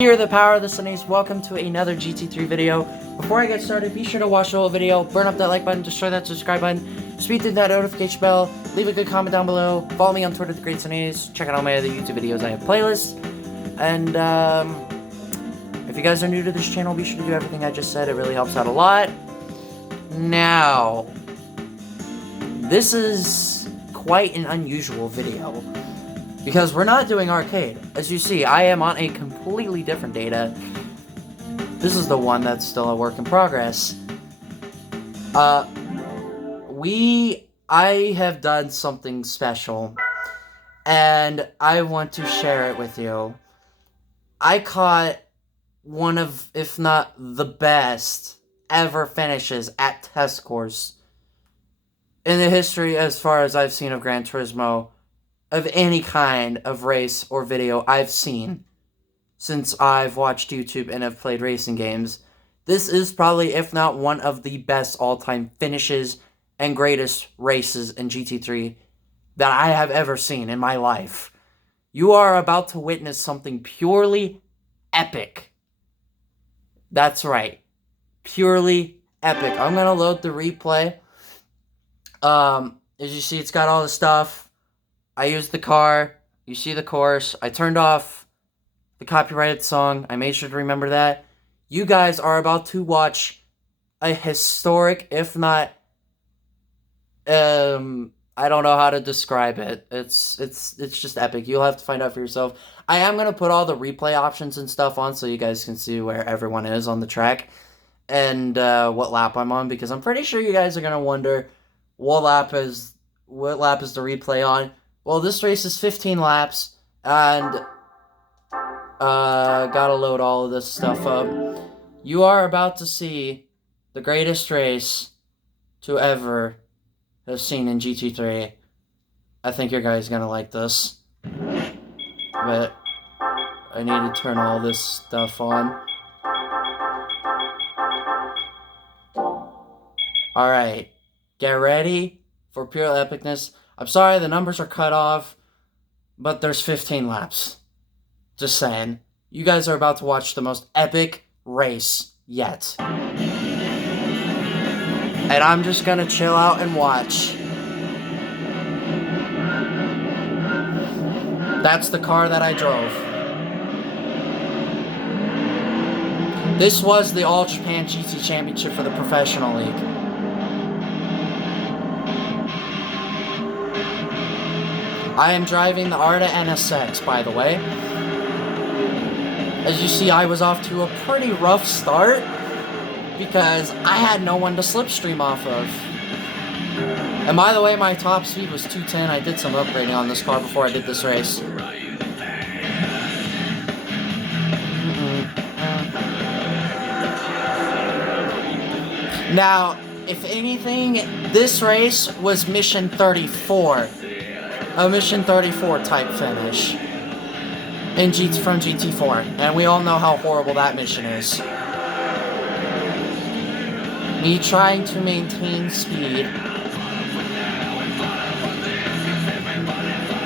Here, the power of the Sunnies. Welcome to another GT3 video. Before I get started, be sure to watch the whole video, burn up that like button, destroy that subscribe button, speed through that notification bell, leave a good comment down below, follow me on Twitter, The Great Sunnies, check out all my other YouTube videos. I have playlists, and if you guys are new to this channel, be sure to do everything I just said. It really helps out a lot. Now, this is quite an unusual video, because we're not doing arcade. As you see, I am on a completely different data. This is the one that's still a work in progress. I have done something special, and I want to share it with you. I caught one of, if not the best, ever finishes at test course in the history, as far as I've seen, of Gran Turismo, of any kind of race or video I've seen since I've watched YouTube and have played racing games. This is probably, if not one of the best all-time finishes and greatest races in GT3 that I have ever seen in my life. You are about to witness something purely epic. That's right. Purely epic. I'm gonna load the replay. As you see, it's got all the stuff. I used the car, you see the course, I turned off the copyrighted song, I made sure to remember that. You guys are about to watch a historic, if not, I don't know how to describe it. It's just epic. You'll have to find out for yourself. I am going to put all the replay options and stuff on so you guys can see where everyone is on the track and what lap I'm on, because I'm pretty sure you guys are going to wonder what lap is the replay on. Well, this race is 15 laps, and gotta load all of this stuff up. You are about to see the greatest race to ever have seen in GT3. I think your guys gonna like this, but I need to turn all this stuff on. Alright, get ready for pure epicness. I'm sorry, the numbers are cut off, but there's 15 laps. Just saying. You guys are about to watch the most epic race yet. And I'm just gonna chill out and watch. That's the car that I drove. This was the All Japan GT Championship for the Professional League. I am driving the Arta NSX, by the way. As you see, I was off to a pretty rough start because I had no one to slipstream off of. And by the way, my top speed was 210. I did some upgrading on this car before I did this race. Now, if anything, this race was mission 34. A mission 34 type finish from GT4, and we all know how horrible that mission is. Me trying to maintain speed.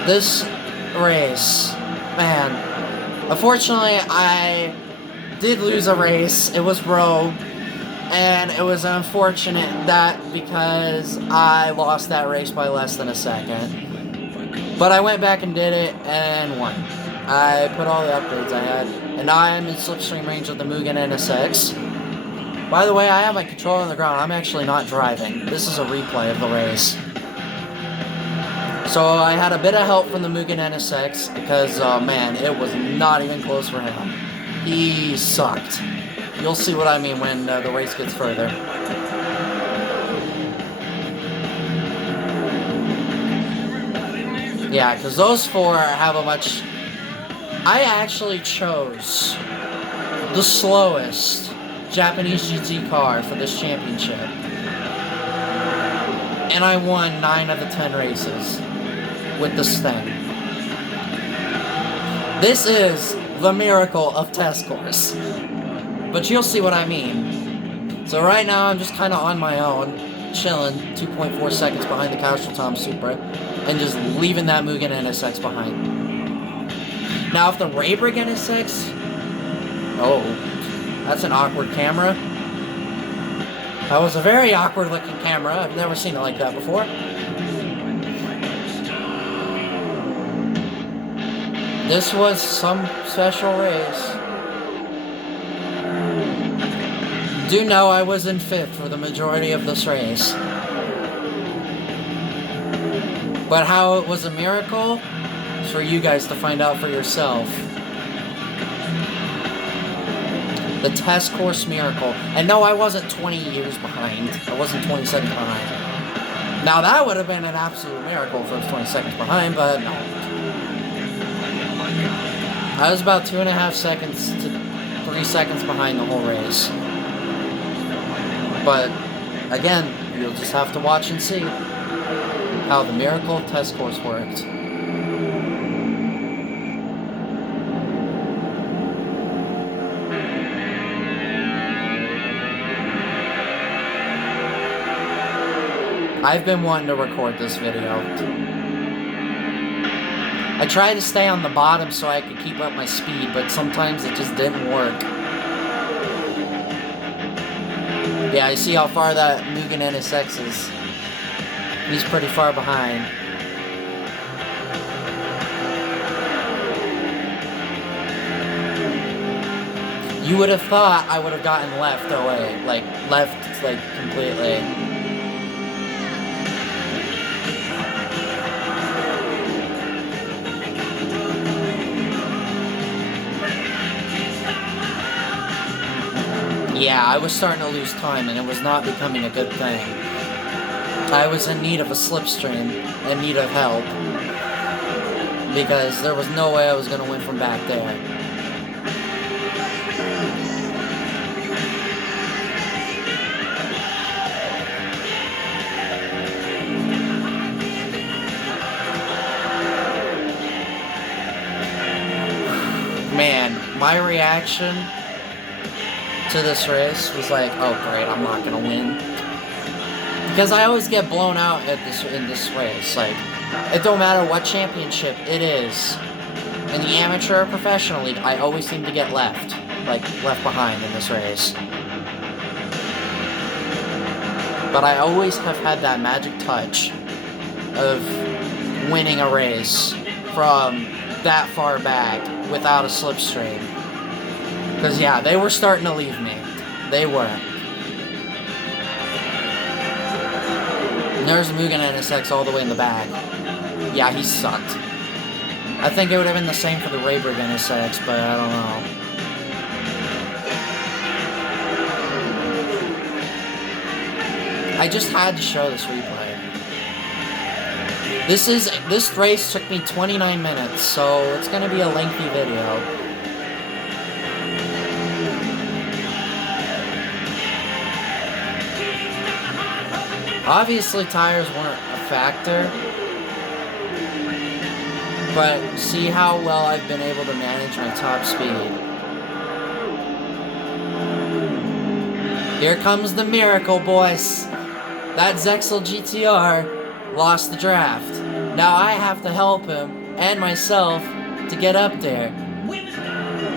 This race, man, unfortunately I did lose a race. It was rogue, and it was unfortunate that because I lost that race by less than a second. But I went back and did it, and won. I put all the upgrades I had, and now I am in slipstream range of the Mugen NSX. By the way, I have my controller on the ground. I'm actually not driving. This is a replay of the race. So I had a bit of help from the Mugen NSX, because, man, it was not even close for him. He sucked. You'll see what I mean when the race gets further. Yeah, because those four have a much... I actually chose the slowest Japanese GT car for this championship. And I won 9 of the 10 races with this thing. This is the miracle of test course. But you'll see what I mean. So right now I'm just kind of on my own, chilling, 2.4 seconds behind the Castrol Tom Supra, and just leaving that Mugen NSX behind. Now, if the Raybrick NSX Oh, that's an awkward camera. That was a very awkward looking camera. I've never seen it like that before. This was some special race. Do know I was in 5th for the majority of this race. But how it was a miracle is for you guys to find out for yourself. The test course miracle. And no, I wasn't 20 years behind. I wasn't 20 seconds behind. Now that would have been an absolute miracle if I was 20 seconds behind, but no. I was about 2.5 seconds to 3 seconds behind the whole race. But, again, you'll just have to watch and see how the miracle test course worked. I've been wanting to record this video. I tried to stay on the bottom so I could keep up my speed, but sometimes it just didn't work. Yeah, I see how far that Mugen NSX is. He's pretty far behind. You would have thought I would have gotten left away. Left completely. Yeah, I was starting to lose time, and it was not becoming a good thing. I was in need of a slipstream, in need of help, because there was no way I was going to win from back there. Man, my reaction to this race was like, oh great, I'm not gonna win. Because I always get blown out in this race. Like, it don't matter what championship it is. In the amateur or professional league, I always seem to get left behind in this race. But I always have had that magic touch of winning a race from that far back without a slipstream. Because, yeah, they were starting to leave me. They were. And there's Mugen NSX all the way in the back. Yeah, he sucked. I think it would have been the same for the Rayburg NSX, but I don't know. I just had to show this replay. This race took me 29 minutes, so it's gonna be a lengthy video. Obviously, tires weren't a factor, but see how well I've been able to manage my top speed. Here comes the miracle, boys. That Zexel GTR lost the draft. Now I have to help him and myself to get up there.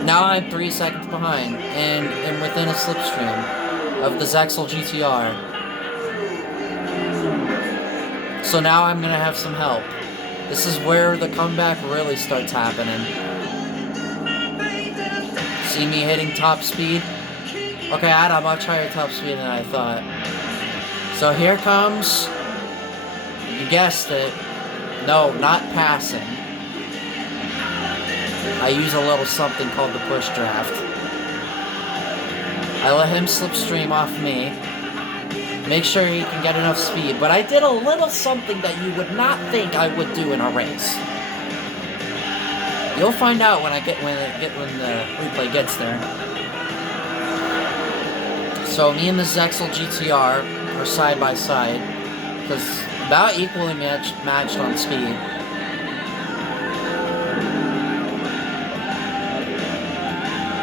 Now I'm 3 seconds behind and am within a slipstream of the Zexel GTR. So now I'm gonna have some help. This is where the comeback really starts happening. See me hitting top speed? Okay, I had a much higher top speed than I thought. So here comes, you guessed it, no, not passing. I use a little something called the push draft. I let him slipstream off me. Make sure he can get enough speed. But I did a little something that you would not think I would do in a race. You'll find out when the replay gets there. So me and the Zexel GTR are side by side, because about equally matched on speed.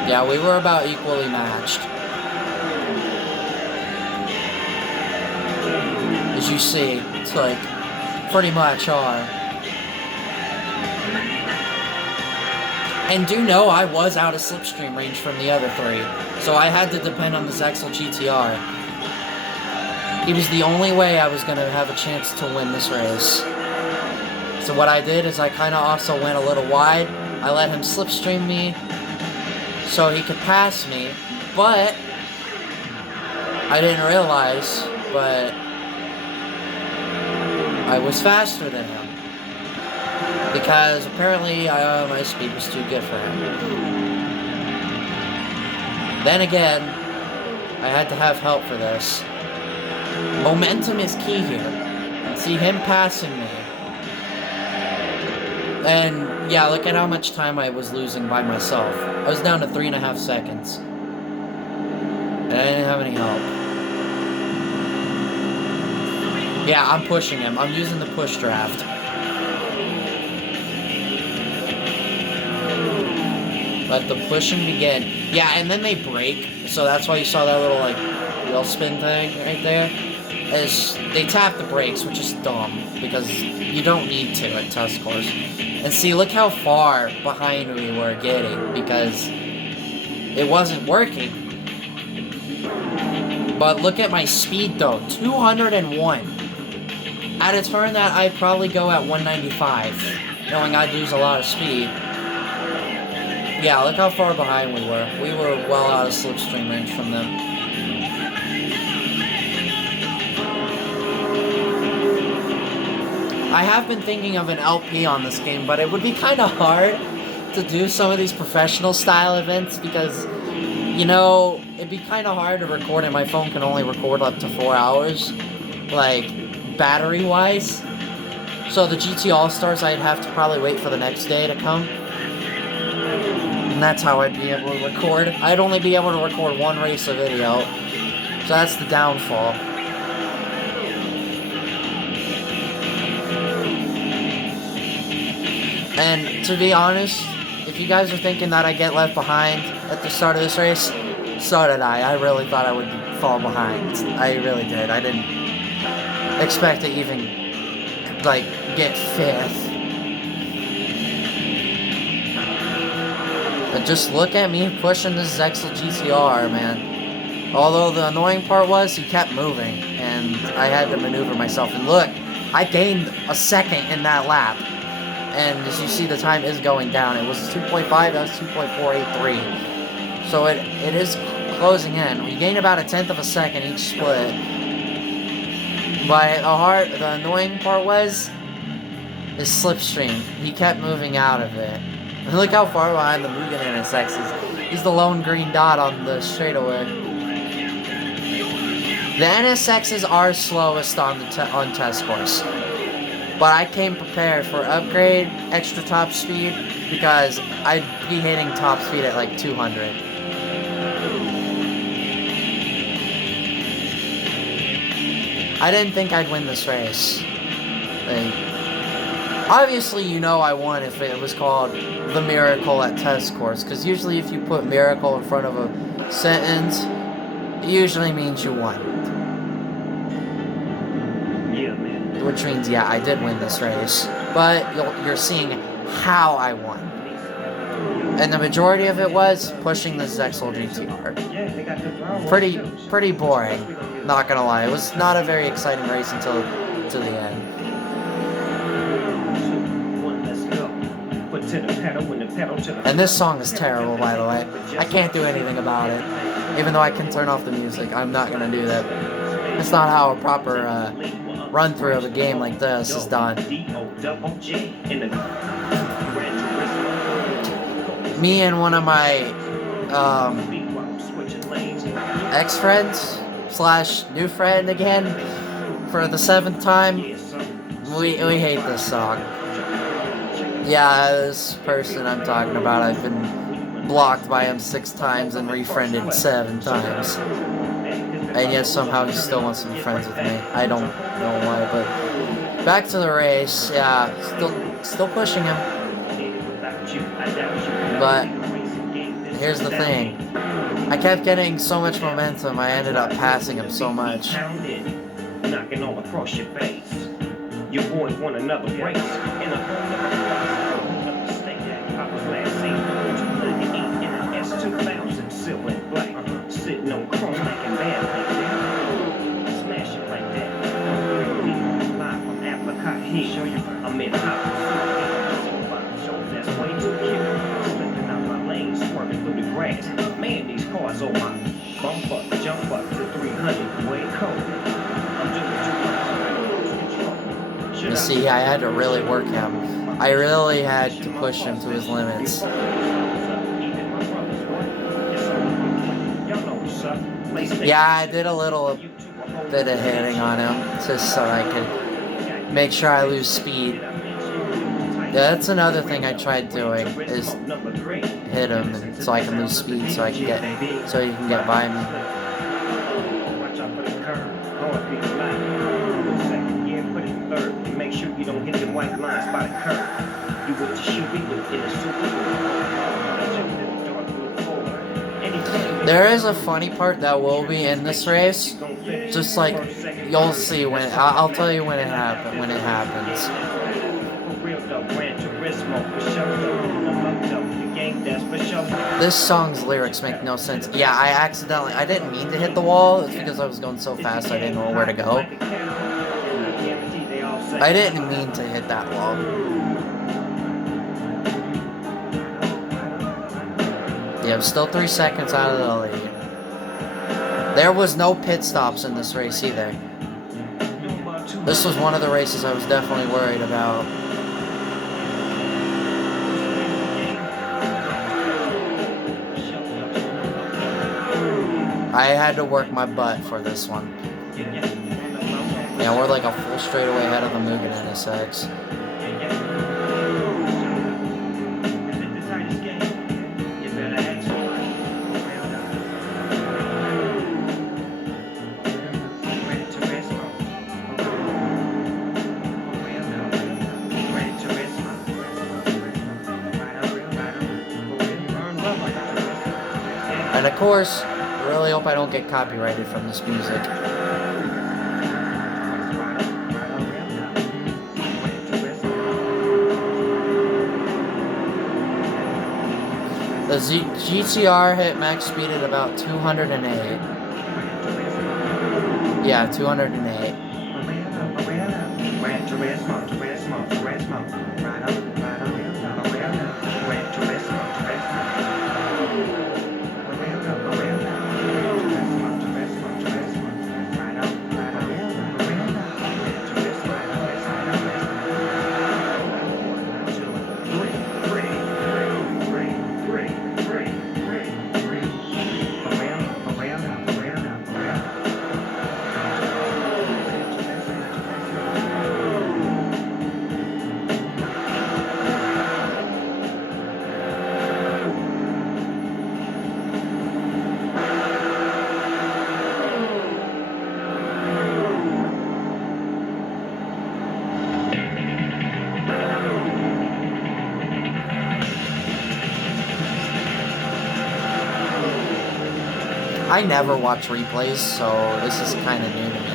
Yeah, we were about equally matched. As you see, it's like, pretty much are. And do know I was out of slipstream range from the other three, so I had to depend on the Zexel GTR. He was the only way I was going to have a chance to win this race. So what I did is I kind of also went a little wide. I let him slipstream me so he could pass me, but I didn't realize, but I was faster than him. Because apparently my speed was too good for him. Then again, I had to have help for this. Momentum is key here. See him passing me. And yeah, look at how much time I was losing by myself. I was down to 3.5 seconds. And I didn't have any help. Yeah, I'm pushing him. I'm using the push draft. Let the pushing begin. Yeah, and then they break. So that's why you saw that little, like, wheel spin thing right there. Is they tap the brakes, which is dumb. Because you don't need to at test course. And see, look how far behind we were getting. Because it wasn't working. But look at my speed, though. 201. At a turn that I'd probably go at 195. Knowing I'd lose a lot of speed. Yeah, look how far behind we were. We were well out of slipstream range from them. I have been thinking of an LP on this game, but it would be kind of hard to do some of these professional style events because, you know, it'd be kind of hard to record and my phone can only record up to 4 hours, like, battery-wise. So the GT All-Stars, I'd have to probably wait for the next day to come. And that's how I'd be able to record. I'd only be able to record one race of video. So that's the downfall. And to be honest, if you guys are thinking that I get left behind at the start of this race, so did I. I really thought I would fall behind. I really did. I didn't expect to even, like, get 5th. But just look at me pushing this Zexel GTR, man. Although the annoying part was he kept moving, and I had to maneuver myself. And look, I gained a second in that lap. And as you see, the time is going down. It was 2.5, that was 2.483. So it is closing in. We gained about 1/10 of a second each split. But the annoying part was his slipstream. He kept moving out of it. And look how far behind the Mugen NSX is. He's the lone green dot on the straightaway. The NSXs are slowest on test course. But I came prepared for upgrade, extra top speed, because I'd be hitting top speed at like 200. I didn't think I'd win this race. Like, obviously, you know I won if it was called the Miracle at test course, because usually if you put Miracle in front of a sentence, it usually means you won. Which means, yeah, I did win this race. But you're seeing how I won. And the majority of it was pushing the Zexel GTR. Pretty boring, not gonna lie. It was not a very exciting race until to the end. And this song is terrible, by the way. I can't do anything about it. Even though I can turn off the music, I'm not gonna do that. It's not how a proper run through of a game like this is done. Me and one of my ex-friends / new friend again for the 7th time, we hate this song. Yeah, this person I'm talking about, I've been blocked by him 6 times and refriended 7 times. And yet somehow he still wants to be friends with me. I don't know why, but back to the race. Yeah, still pushing him. But here's the thing. I kept getting so much momentum, I ended up passing him so much. Knocking all across your face. Your boys want another race. So I bump up, jump up to 300, way cold. I'm doing too much. You see, I had to really work him. I really had to push him to his limits. Yeah, I did a little bit of hitting on him just so I could make sure I lose speed. Yeah, that's another thing I tried doing is hit him and so I can lose speed so he can get by me. Make sure you don't hit the white lines by the curb. You with the shoe in the Super Bowl. There is a funny part that will be in this race. Just like you'll see when I'll tell you when it happens. This song's lyrics make no sense. Yeah, I didn't mean to hit the wall. It's because I was going so fast I didn't know where to go. I didn't mean to hit that wall. Yeah, I'm still 3 seconds out of the lead. There was no pit stops in this race either. This was one of the races I was definitely worried about. I had to work my butt for this one. Yeah, we're like a full straightaway ahead of the Mugen NSX. And of course, I really hope I don't get copyrighted from this music. The GTR hit max speed at about 208. Yeah, 208. I never watch replays, so this is kind of new to me.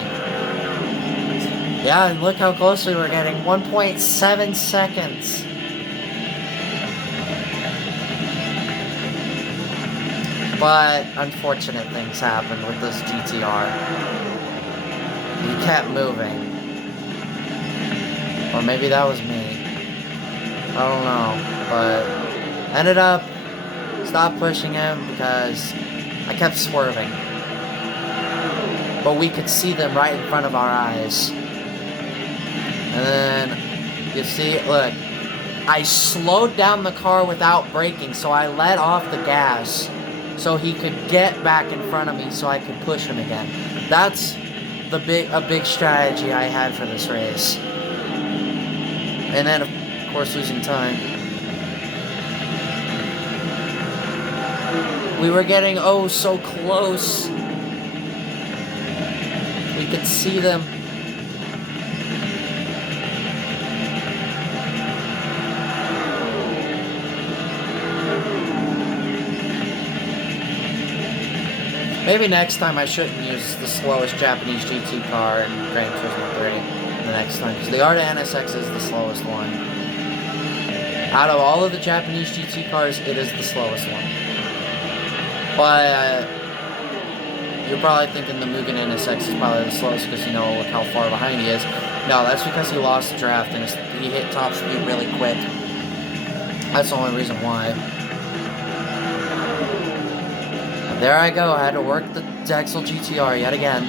Yeah, and look how close we were getting. 1.7 seconds. But unfortunate things happened with this GTR. He kept moving. Or maybe that was me. I don't know. But ended up stopped pushing him because I kept swerving. But we could see them right in front of our eyes. And then, you see, look. I slowed down the car without braking, so I let off the gas so he could get back in front of me so I could push him again. That's a big strategy I had for this race. And then, of course, losing time. We were getting, oh, so close. We could see them. Maybe next time I shouldn't use the slowest Japanese GT car in Gran Turismo 3 the next time, because the Arta NSX is the slowest one. Out of all of the Japanese GT cars, it is the slowest one. But you're probably thinking the Mugen NSX is probably the slowest because you know look how far behind he is. No, that's because he lost the draft and he hit top speed really quick. That's the only reason why. There I go. I had to work the Dexel GTR yet again.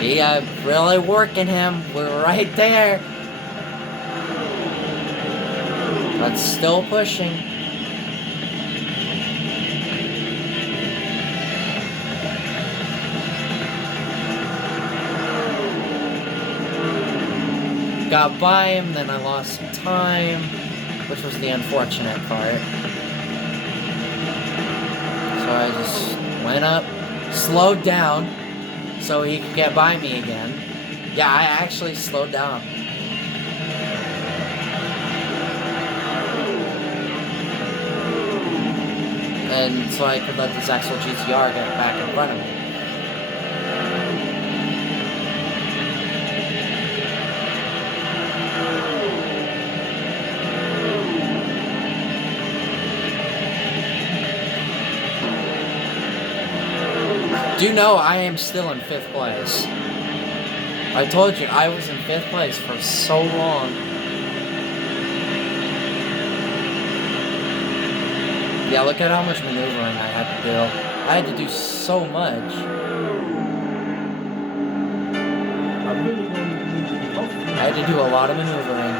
See, I'm really working him. We're right there. But still pushing. Got by him, then I lost some time, which was the unfortunate part. So I just went up, slowed down, so he could get by me again. Yeah, I actually slowed down. And so I could let this Axel GTR get back in front of me. Do know I am still in 5th place. I told you, I was in 5th place for so long. Yeah, look at how much maneuvering I had to do. I had to do so much. I had to do a lot of maneuvering.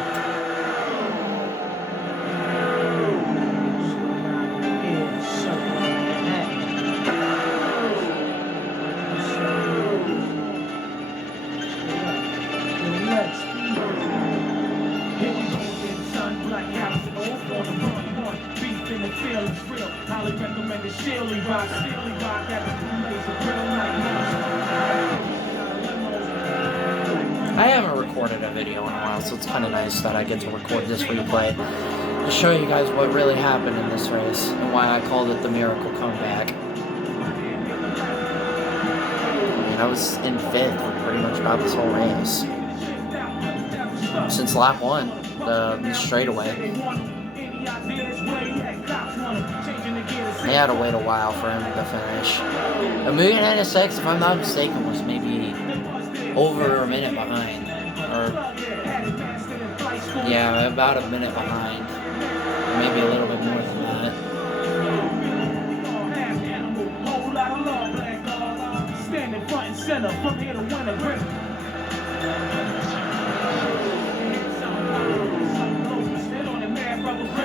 I haven't recorded a video in a while, so it's kind of nice that I get to record this replay to show you guys what really happened in this race and why I called it the Miracle Comeback. I mean, I was in 5th for pretty much about this whole race. Since lap 1, the straightaway. He had to wait a while for him to finish. A million and a six, if I'm not mistaken, was maybe over a minute behind. Or, yeah, about a minute behind. Or maybe a little bit more than that.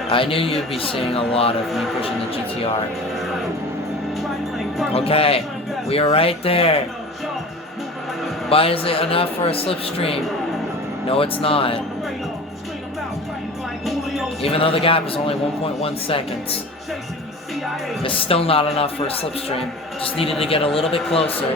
I knew you'd be seeing a lot of me pushing the GTR. Okay, we are right there. But is it enough for a slipstream? No, it's not. Even though the gap is only 1.1 seconds. It's still not enough for a slipstream. Just needed to get a little bit closer.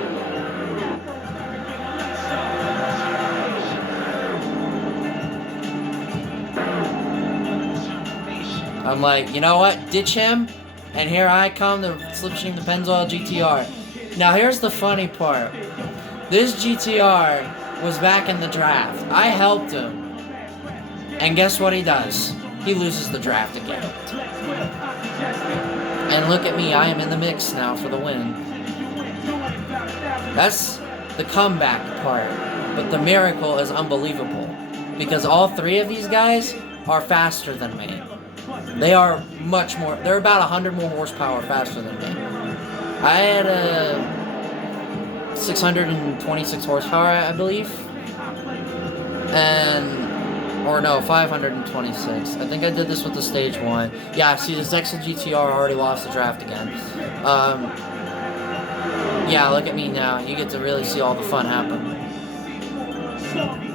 I'm like, you know what? Ditch him. And here I come to slipstream the Pennzoil GTR. Now here's the funny part. This GTR was back in the draft. I helped him. And guess what he does? He loses the draft again. And look at me, I am in the mix now for the win. That's the comeback part. But the miracle is unbelievable. Because all 3 of these guys are faster than me. They are much more, they're about 100 more horsepower faster than me. I had a 626 horsepower, I believe. And Or no, 526. I think I did this with the stage 1. Yeah, see, the Zexel GTR already lost the draft again. Yeah, look at me now. You get to really see all the fun happen.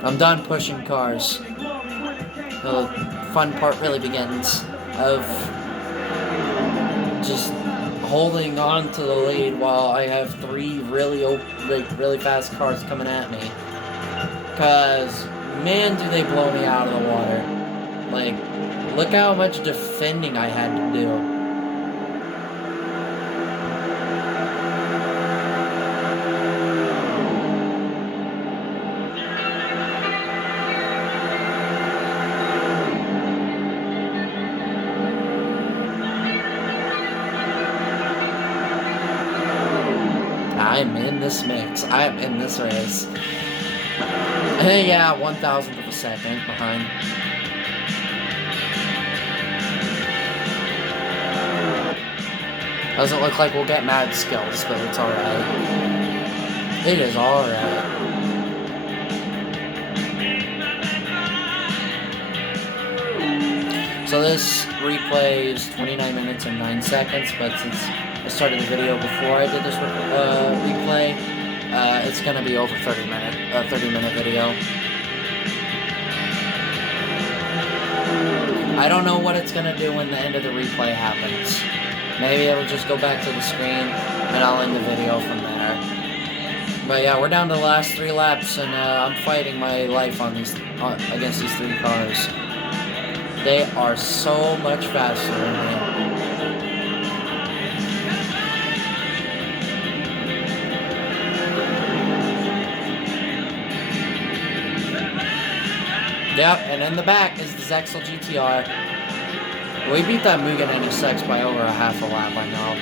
I'm done pushing cars. The fun part really begins of just holding on to the lead while I have 3 really fast cars coming at me. Cause man, do they blow me out of the water. Like, look how much defending I had to do. I'm in this mix. I'm in this race. Yeah, 1,000th of a second behind. Doesn't look like we'll get mad skills, but it's alright. It is alright. So this replay is 29 minutes and 9 seconds, but since I started the video before I did this replay, it's gonna be over 30-minute video. I don't know what it's gonna do when the end of the replay happens. Maybe it'll just go back to the screen, and I'll end the video from there. But yeah, we're down to the last 3 laps, and I'm fighting my life on against these 3 cars. They are so much faster than me. Yep, and in the back is the Zexel GTR. We beat that Mugen NSX by over a half a lap, I know.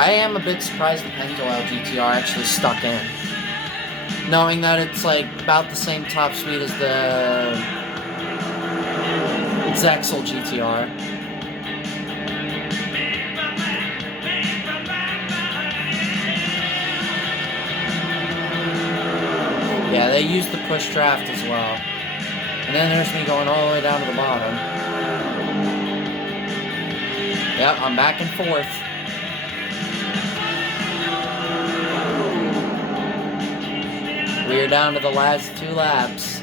I am a bit surprised the Penzoil GTR actually stuck in. Knowing that it's like about the same top speed as the Zexel GTR. Yeah, they used the push draft as well. And then there's me going all the way down to the bottom. Yep, I'm back and forth. We're down to the last 2 laps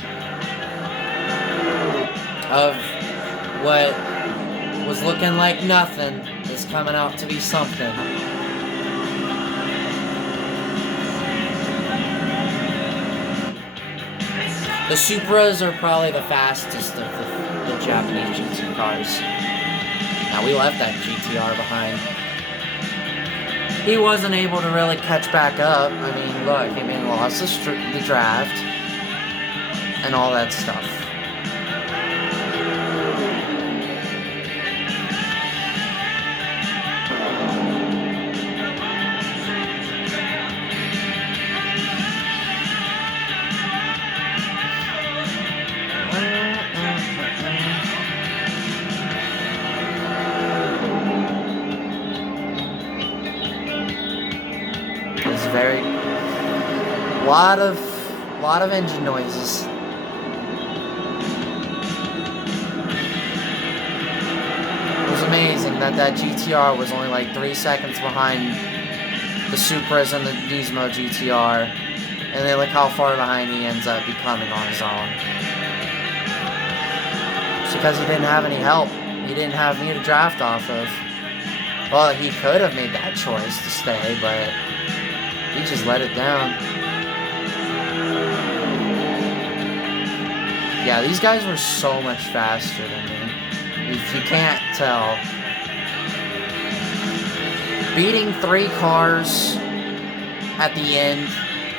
of what was looking like nothing is coming out to be something. The Supras are probably the fastest of the Japanese GT cars. Now, we left that GTR behind. He wasn't able to really catch back up. I mean, look, he lost the draft and all that stuff. Very lot of engine noises. It was amazing that GTR was only like 3 seconds behind the Supras and the Nismo GTR, and then look how far behind he ends up becoming on his own. It's because he didn't have any help. He didn't have me to draft off of. Well, he could have made that choice to stay, but he just let it down. Yeah, these guys were so much faster than me. If you can't tell. Beating 3 cars at the end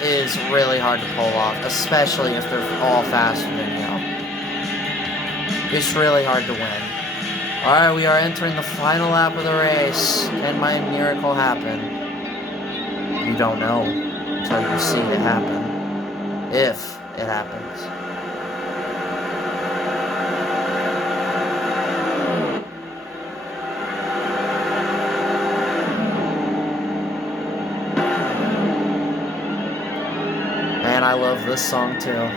is really hard to pull off, especially if they're all faster than you. It's really hard to win. Alright, we are entering the final lap of the race. Can my miracle happen? You don't know until you see it happen. If it happens. And I love this song too.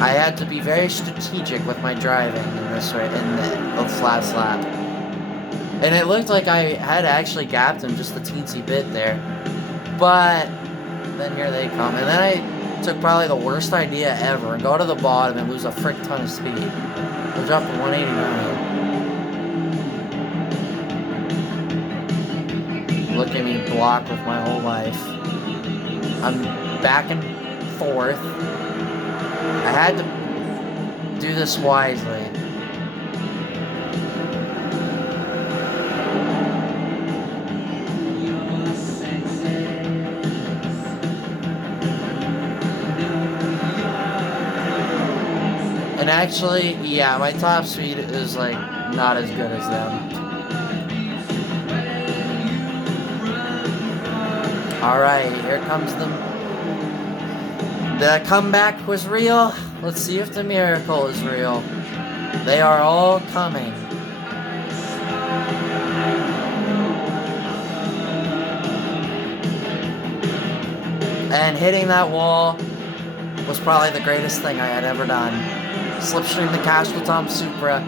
I had to be very strategic with my driving in this last lap. And it looked like I had actually gapped him just a teensy bit there. But then here they come. And then I took probably the worst idea ever and go to the bottom and lose a frick ton of speed. I dropped to 189. Look at me block with my whole life. I'm back and forth. I had to do this wisely. And actually, yeah, my top speed is like not as good as them. Alright, here comes the comeback was real. Let's see if the miracle is real. They are all coming. And hitting that wall was probably the greatest thing I had ever done. Slipstream the Castle Tom Supra.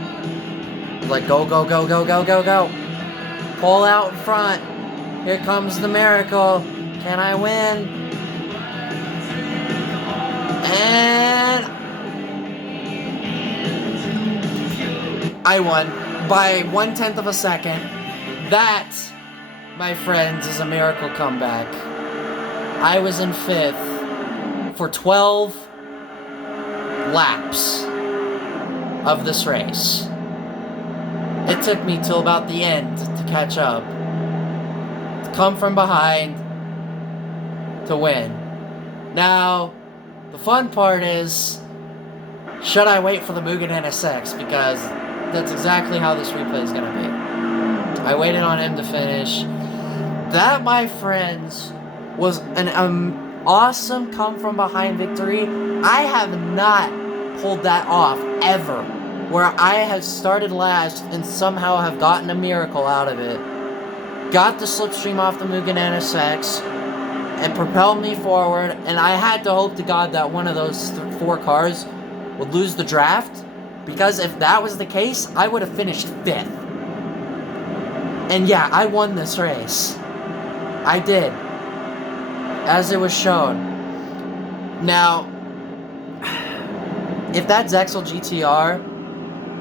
Like, go, go, go, go, go, go, go. Pull out in front. Here comes the miracle. Can I win? And I won by 1/10 of a second. That, my friends, is a miracle comeback. I was in 5th for 12 laps of this race. It took me till about the end to catch up, to come from behind, to win. Now, the fun part is, should I wait for the Mugen NSX? Because that's exactly how this replay is going to be. I waited on him to finish. That, my friends, was an awesome come-from-behind victory. I have not pulled that off, ever. Where I have started last and somehow have gotten a miracle out of it. Got the slipstream off the Mugen NSX and propelled me forward, and I had to hope to God that one of those 4 cars would lose the draft, because if that was the case, I would have finished 5th. And yeah, I won this race. I did. As it was shown. Now, if that Zexel GTR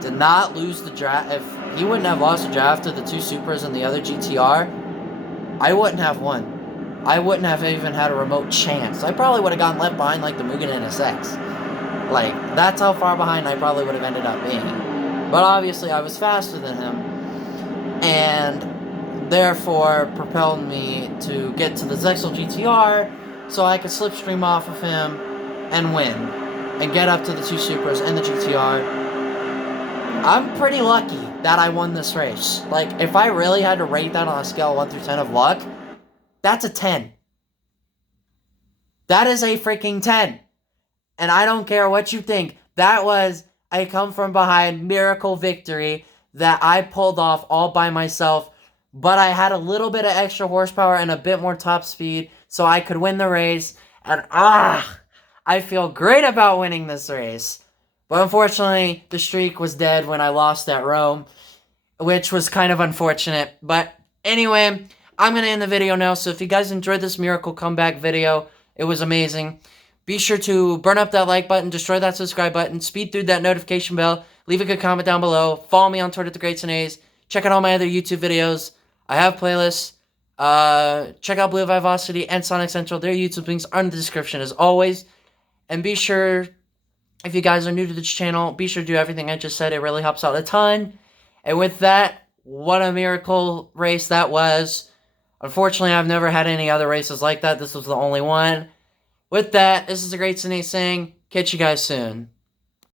did not lose the draft, if he wouldn't have lost the draft to the 2 Supras and the other GTR, I wouldn't have won. I wouldn't have even had a remote chance. I probably would have gotten left behind like the Mugen NSX. Like, that's how far behind I probably would have ended up being. But obviously I was faster than him, and therefore propelled me to get to the Zexel GTR so I could slipstream off of him and win. And get up to the 2 Supras and the GTR. I'm pretty lucky that I won this race. Like, if I really had to rate that on a scale of 1 through 10 of luck, that's a 10. That is a freaking 10. And I don't care what you think. That was a come-from-behind miracle victory that I pulled off all by myself. But I had a little bit of extra horsepower and a bit more top speed so I could win the race. And I feel great about winning this race. But unfortunately, the streak was dead when I lost at Rome, which was kind of unfortunate. But anyway, I'm going to end the video now. So if you guys enjoyed this miracle comeback video, it was amazing. Be sure to burn up that like button, destroy that subscribe button, speed through that notification bell, leave a good comment down below, follow me on Twitter at The Greats and A's, check out all my other YouTube videos. I have playlists. Check out Blue Vivacity and Sonic Central. Their YouTube links are in the description as always. And be sure, if you guys are new to this channel, be sure to do everything I just said. It really helps out a ton. And with that, what a miracle race that was. Unfortunately, I've never had any other races like that. This was the only one. With that, this is The Greats and A's saying, catch you guys soon.